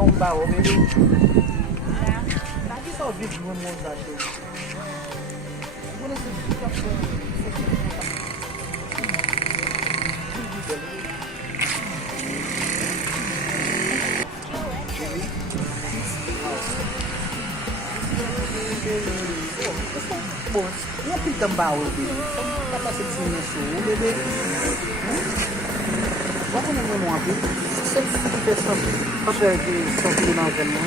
tomba o bébé. Daqui só vi que vamos montar aqui. Agora você fica bom, não pinta mbao bébé. Tá passando assim no sul, bébé. Vamos no aqui. Sempre se pessoa para que só que não quer não.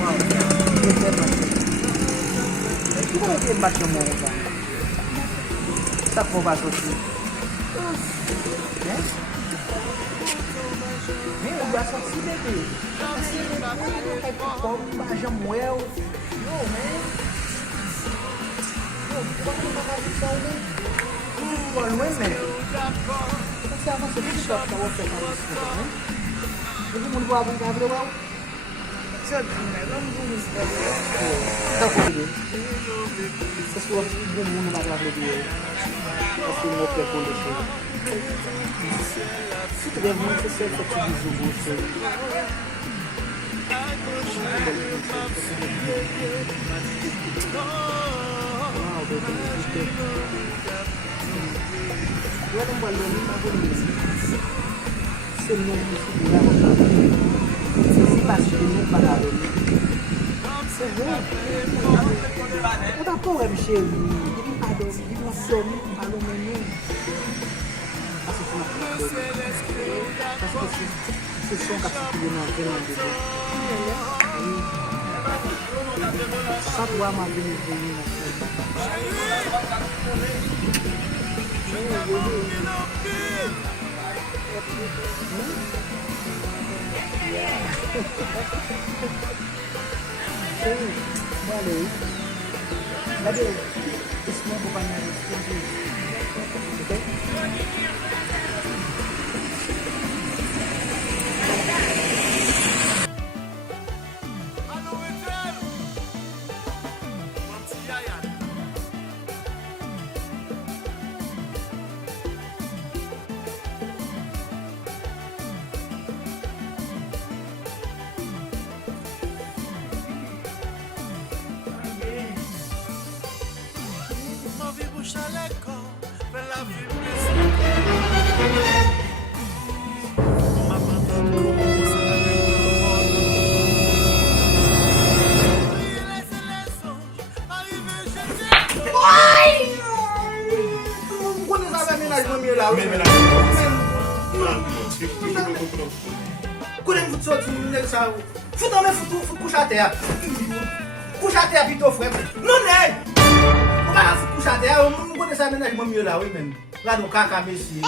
Wow. Gimana dia baca mo kan? Tak mo ba susi? Meu, biasa sih bebe. Assim, kayak pom baja moel. Yo, man. Yo, vamos makan pisau ni. Não é mesmo? Você acha que você está você tá isso, né? Todo mundo vai brincar de lá. Tá com ele. Se sua todo mundo vai lá de ele. Assim não quer acontecer. Se tiver muito você tá te desgosto. Wow, eu não vou ler mais bonito. Se não se passa de muito barato. Você vê? Eu tô com ele cheio. Ele tá doido, ele não sou muito falou menino. Assim como vocês são capítulo não grande. Sabe o amadinho menino. Valeu. Cadê? Esse não é companheiro. Ok? Coucher à terre, plutôt frère. Non, non! On va coucher à terre, on connaît ça maintenant, je m'en mieux là, oui, même. Là, nous, caca, messi.